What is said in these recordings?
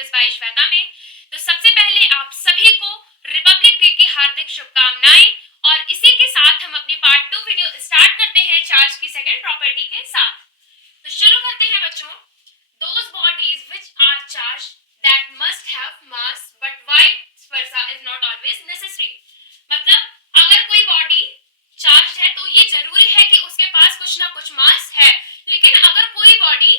Prometheus bye Shweta में। तो सबसे पहले आप सभी को रिपब्लिक डे की हार्दिक शुभकामनाएं और इसी के साथ हम अपनी पार्ट 2 वीडियो स्टार्ट करते हैं चार्ज की सेकंड प्रॉपर्टी के साथ। तो शुरू करते हैं बच्चों। Those bodies which are charged that must have mass but vice versa is not always necessary। मतलब अगर कोई बॉडी चार्ज है तो ये जरूरी है कि उसके पास कुछ ना कुछ मास है, लेकिन अगर कोई बॉडी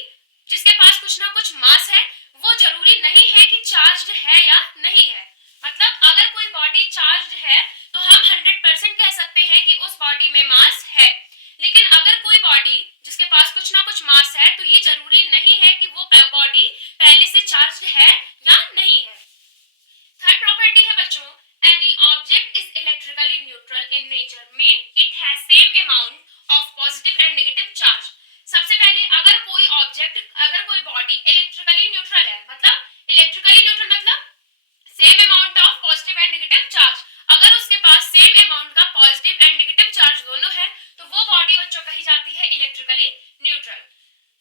जिसके पास कुछ ना कुछ मास है वो जरूरी नहीं है कि चार्ज है या नहीं है। मतलब अगर कोई बॉडी चार्ज है तो हम 100% कह सकते हैं कि उस बॉडी में मास है, लेकिन अगर कोई बॉडी जिसके पास कुछ ना कुछ मास है तो ये जरूरी नहीं है कि वो बॉडी पहले से चार्ज है या नहीं है। थर्ड प्रॉपर्टी है बच्चों, any object is electrically neutral in nature mean it has same amount of positive and negative charge. सबसे पहले अगर कोई बॉडी इलेक्ट्रिकली न्यूट्रल है, मतलब इलेक्ट्रिकली न्यूट्रल मतलब same amount of positive and negative charge, अगर उसके पास सेम अमाउंट का पॉजिटिव एंड नेगेटिव चार्ज दोनों है तो वो बॉडी बच्चों कही जाती है electrically neutral.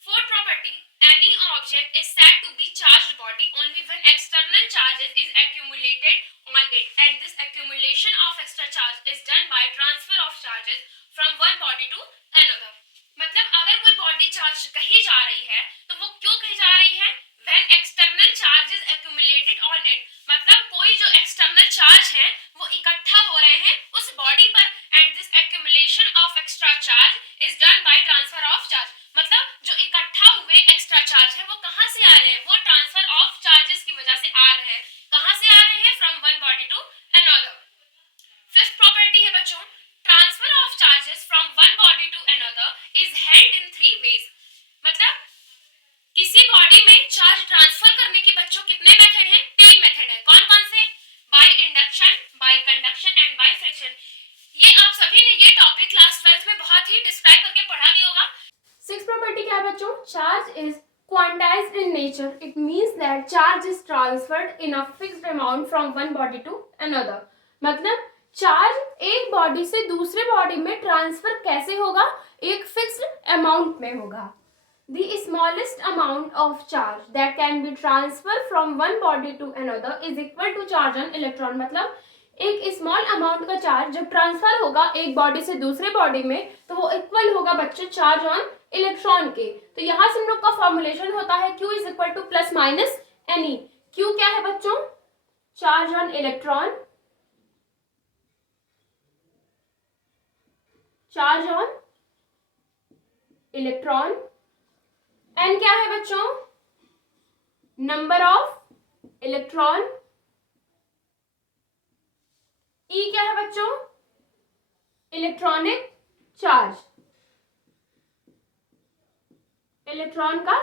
Fourth property, any object is said to be charged body only when external charges is accumulated on it and this accumulation of extra charge is done by transfer of charges from one body to another। मतलब अगर कोई body charge कही जा रही है तो वो क्यों कही जा रही है? when external charges accumulated on it, मतलब कोई जो एक्सटर्नल चार्ज है वो इकट्ठा हो रहे हैं उस बॉडी पर and this accumulation of extra charge is done by transfer of charge। मतलब जो इकट्ठा हुए एक्स्ट्रा चार्ज है वो कहाँ से आ रहे हैं? वो ट्रांसफर ऑफ चार्जेस की वजह से आ रहे हैं। कहाँ से आ रहे हैं? From one body to another. Fifth property है बच्चों, transfer of charges from one body to another is held in 3 ways. मतलब किसी बॉडी में चार्ज ट्रांसफर करने के बच्चों कितने मेथड हैं? 3 मेथड है। कौन कौन से? By induction, bye conduction and by friction. ये आप सभी ने ये टॉपिक क्लास 12th में बहुत ही डिस्क्राइब करके पढ़ा भी होगा। सिक्स्थ प्रॉपर्टी क्या है बच्चों? Charge is quantized in nature, it means that charge is transferred in a fixed amount from one body to another. मतलब चार्ज एक बॉडी से दूसरे बॉडी में ट्रांसफर कैसे होगा? एक फिक्स्ड अमाउंट में होगा। The smallest amount of charge that can be transferred from one body to another is equal to charge on electron। मतलब एक स्मॉल अमाउंट का चार्ज जब ट्रांसफर होगा एक बॉडी से दूसरे बॉडी में तो वो इक्वल होगा बच्चों चार्ज ऑन इलेक्ट्रॉन के। तो यहाँ से हम लोग का फॉर्मुलेशन होता है Q is equal two plus minus any. Q क्या है बच्चों? Charge on electron, charge on electron. N क्या है बच्चों? Number of electron. E क्या है बच्चों? इलेक्ट्रॉनिक चार्ज, इलेक्ट्रॉन का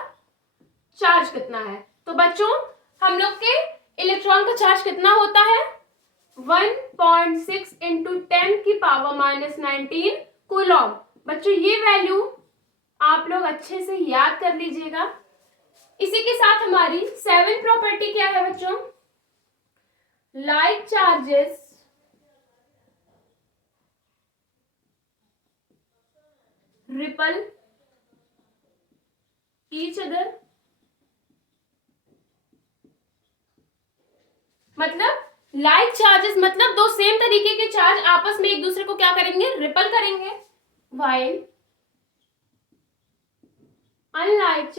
चार्ज कितना है। तो बच्चों हम लोग के इलेक्ट्रॉन का चार्ज कितना होता है? 1.6 इंटू 10 की पावर माइनस 19 कूलॉम। बच्चों ये वैल्यू आप लोग अच्छे से याद कर लीजिएगा। इसी के साथ हमारी 7th प्रॉपर्टी क्या है बच्चों? Like charges ripple each other. मतलब लाइक चार्जेस मतलब दो सेम तरीके के चार्ज आपस में एक दूसरे को क्या करेंगे? रिपल करेंगे। While unlike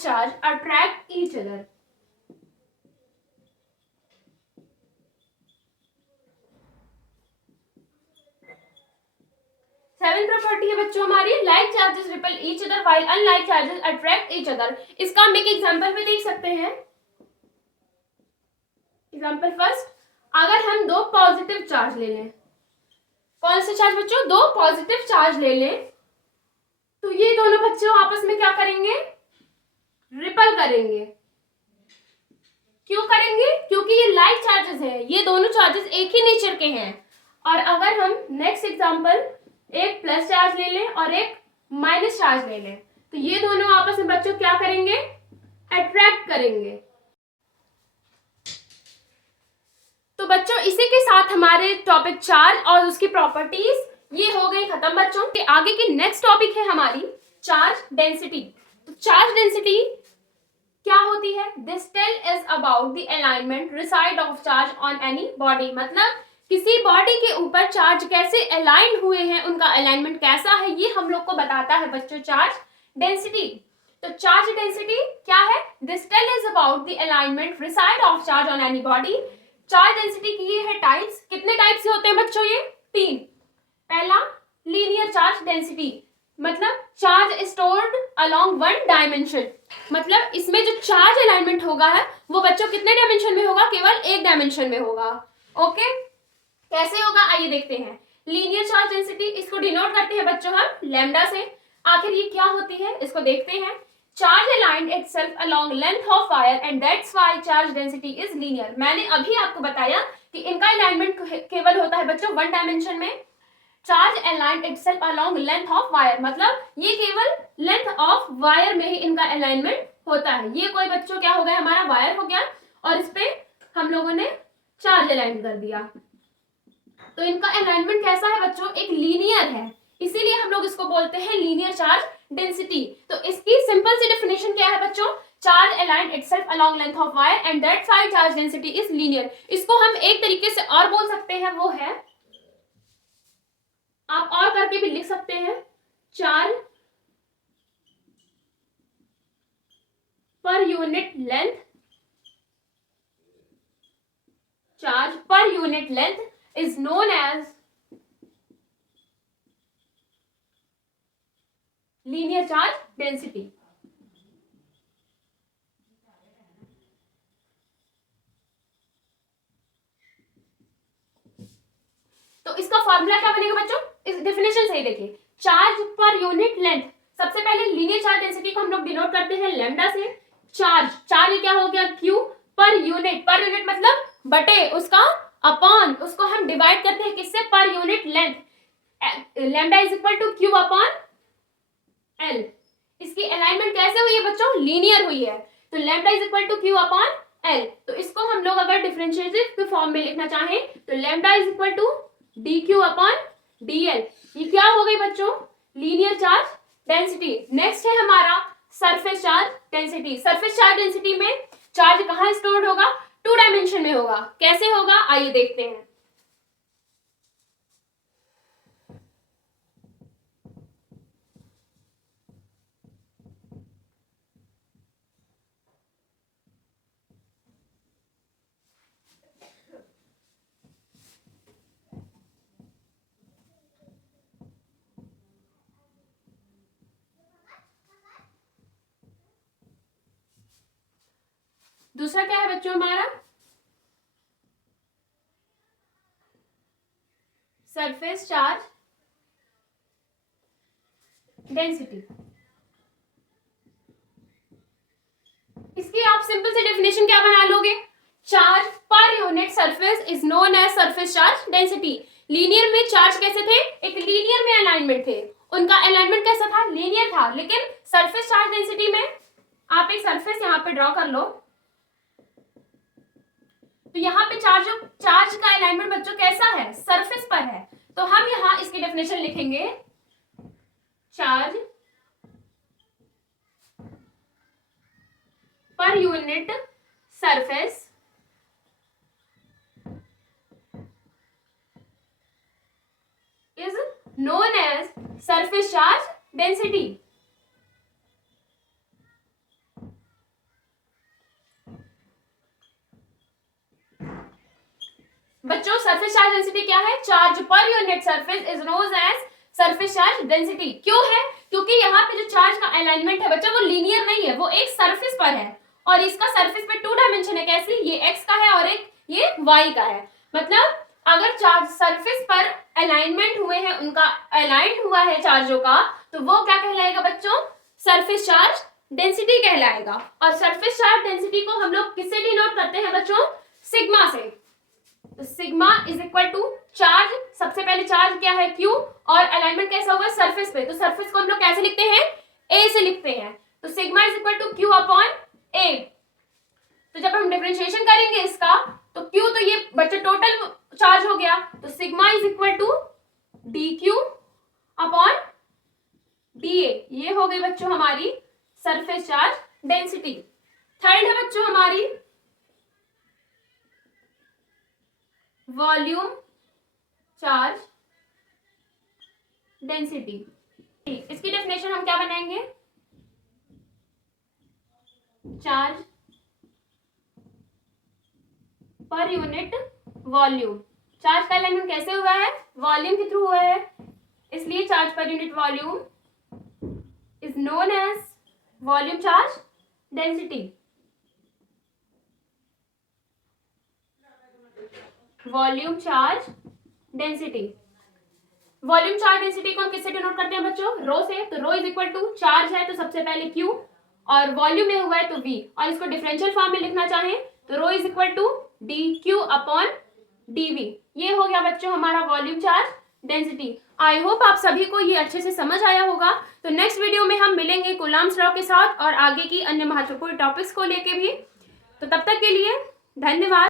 charge attract each other। Seven property है बच्चों हमारी like charges ripple each other while unlike charges attract each other. इसका हम एक एग्जांपल में देख सकते हैं। एग्जांपल फर्स्ट, अगर हम दो पॉजिटिव चार्ज ले लें, कौन से चार्ज बच्चों? दो पॉजिटिव चार्ज ले लें तो ये दोनों बच्चों आपस में क्या करेंगे? रिपल करेंगे। क्यों करेंगे? क्योंकि ये लाइक चार्जेस है, ये दोनों चार्जेस एक ही नेचर के हैं। और अगर हम नेक्स्ट एग्जांपल एक प्लस चार्ज ले लें और एक माइनस चार्ज ले लें तो ये दोनों आपस में बच्चों क्या करेंगे? अट्रैक्ट करेंगे। तो बच्चों इसी के साथ हमारे टॉपिक चार्ज और उसकी प्रॉपर्टीज ये हो गई खत्म बच्चों। आगे की नेक्स्ट टॉपिक है हमारी चार्ज डेंसिटी। तो चार्ज डेंसिटी क्या होती है? This tell is about the alignment reside of charge on any body. मतलब किसी बॉडी के ऊपर चार्ज कैसे अलाइन हुए हैं, उनका अलाइनमेंट कैसा है, ये हम लोग को बताता है बच्चों चार्ज डेंसिटी। तो चार्ज डेंसिटी क्या है? This tell is about the alignment reside of charge on any body. Charge density की ये है टाइप्स। कितने टाइप से होते हैं बच्चों? ये 3। पहला लीनियर चार्ज डेंसिटी, मतलब charge stored along one dimension. मतलब इसमें जो चार्ज अलाइनमेंट होगा है वो बच्चों कितने डायमेंशन में होगा? केवल एक डायमेंशन में होगा। ओके, कैसे होगा आइए देखते हैं। लीनियर चार्ज डेंसिटी, इसको डिनोट करते हैं बच्चों हम लैम्डा से। आखिर ये क्या होती है इसको देखते हैं। Charge aligned itself along length of wire and that's why charge density is linear. मैंने अभी आपको बताया कि इनका अलाइनमेंट केवल होता है बच्चों वन डायमेंशन में। Charge aligned itself along length of wire, मतलब ये केवल लेंथ ऑफ वायर में ही इनका अलाइनमेंट होता है। ये कोई बच्चों क्या हो गया? हमारा वायर हो गया और इस पे हम लोगों ने चार्ज अलाइन कर दिया। तो इनका अलाइनमेंट कैसा है बच्चों? एक लीनियर है, इसीलिए हम लोग इसको बोलते हैं लीनियर चार्ज डेंसिटी। तो इसकी सिंपल सी डेफिनेशन क्या है बच्चों? Charge aligned itself along length of wire and that's why charge density is linear. इसको हम एक तरीके से और बोल सकते हैं, वो है, आप और करके भी लिख सकते हैं, charge per unit length, charge per unit length is known as linear charge density। तो इसका फॉर्मूला क्या बनेगा बच्चों? इस डेफिनेशन से ही देखिए, चार्ज पर यूनिट लेंथ। सबसे पहले लीनियर चार्ज डेंसिटी को हम लोग डिनोट करते हैं लैम्डा से। चार्ज क्या हो गया? क्यू पर यूनिट मतलब बटे उसका अपॉन, उसको हम डिवाइड करते हैं किससे? Per unit length. Lambda is equal to Q upon L. इसकी अलाइनमेंट कैसे हुई है बच्चों? लीनियर हुई है। तो lambda is equal to Q upon L. तो इसको हम लोग अगर डिफरेंशिएटिव के फॉर्म में लिखना चाहें तो lambda is equal to D Q upon D L. ये क्या हो गई बच्चों? Linear charge density. नेक्स्ट है हमारा surface charge density. Surface charge density में चार्ज कहाँ स्टोर्ड होगा? 2 डायमेंशन में होगा। कैसे होगा आइए देखते हैं। दूसरा क्या है बच्चों हमारा? Surface charge density. इसकी आप सिंपल से डेफिनेशन क्या बना लोगे? Charge per unit surface is known as surface charge density. Linear में चार्ज कैसे थे? एक लीनियर में अलाइनमेंट थे, उनका अलाइनमेंट कैसा था? लीनियर था। लेकिन सरफेस चार्ज डेंसिटी में आप एक सरफेस यहाँ पे ड्रॉ कर लो, तो यहाँ पे चार्ज का अलाइनमेंट बच्चों कैसा है? सरफेस पर है। तो हम यहाँ इसकी डेफिनेशन लिखेंगे, charge per unit surface is known as surface charge density। बच्चों सरफेस चार्ज डेंसिटी क्या है? Charge per unit surface is known as surface charge density. क्यों है? क्योंकि यहाँ पे जो चार्ज का अलाइनमेंट है बच्चों वो लीनियर नहीं है, वो एक सरफेस पर है और इसका सरफेस पे 2 डायमेंशन है। कैसी? ये एक्स का है और एक ये वाई का है। मतलब अगर चार्ज सरफेस पर अलाइनमेंट हुए हैं, उनका अलाइन हुआ है चार्जों का, तो वो क्या कहलाएगा बच्चों? सरफेस चार्ज डेंसिटी कहलाएगा। और सरफेस चार्ज डेंसिटी को हम लोग किससे डिनोट करते हैं बच्चों? सिग्मा से। तो sigma is equal to charge, सबसे पहले चार्ज क्या है? क्यू, और अलाइनमेंट कैसा होगा? सरफेस पे। तो सरफेस को हम लोग कैसे लिखते हैं? ए से लिखते हैं। तो sigma is equal to Q upon A. तो जब हम डिफरेंशिएशन करेंगे इसका, तो क्यू तो ये बच्चे टोटल चार्ज हो गया, तो sigma is equal to dq upon dA। ये हो गई बच्चों हमारी सरफेस चार्ज डेंसिटी। थर्ड है बच्चों हमारी वॉल्यूम चार्ज डेंसिटी। इसकी डेफिनेशन हम क्या बनाएंगे, charge per unit volume. Charge का एलिमेंट कैसे हुआ है, वॉल्यूम के थ्रू हुआ है, इसलिए charge per unit volume is known as volume charge density. Volume charge density. Volume charge density को हम किससे डिनोट करते हैं बच्चों, रो से। तो rho is equal to charge है तो सबसे पहले क्यू और वॉल्यूम में हुआ है तो वी, और इसको डिफरेंशियल फॉर्म में लिखना चाहें तो rho is equal to D Q upon D V. ये हो गया बच्चों हमारा volume charge density. I hope आप सभी को ये अच्छे से समझ आया होगा। तो नेक्स्ट वीडियो में हम मिलेंगे कूलम्ब्स लॉ के साथ और आगे की अन्य महत्वपूर्ण टॉपिक्स को लेके भी। तो तब तक के लिए धन्यवाद।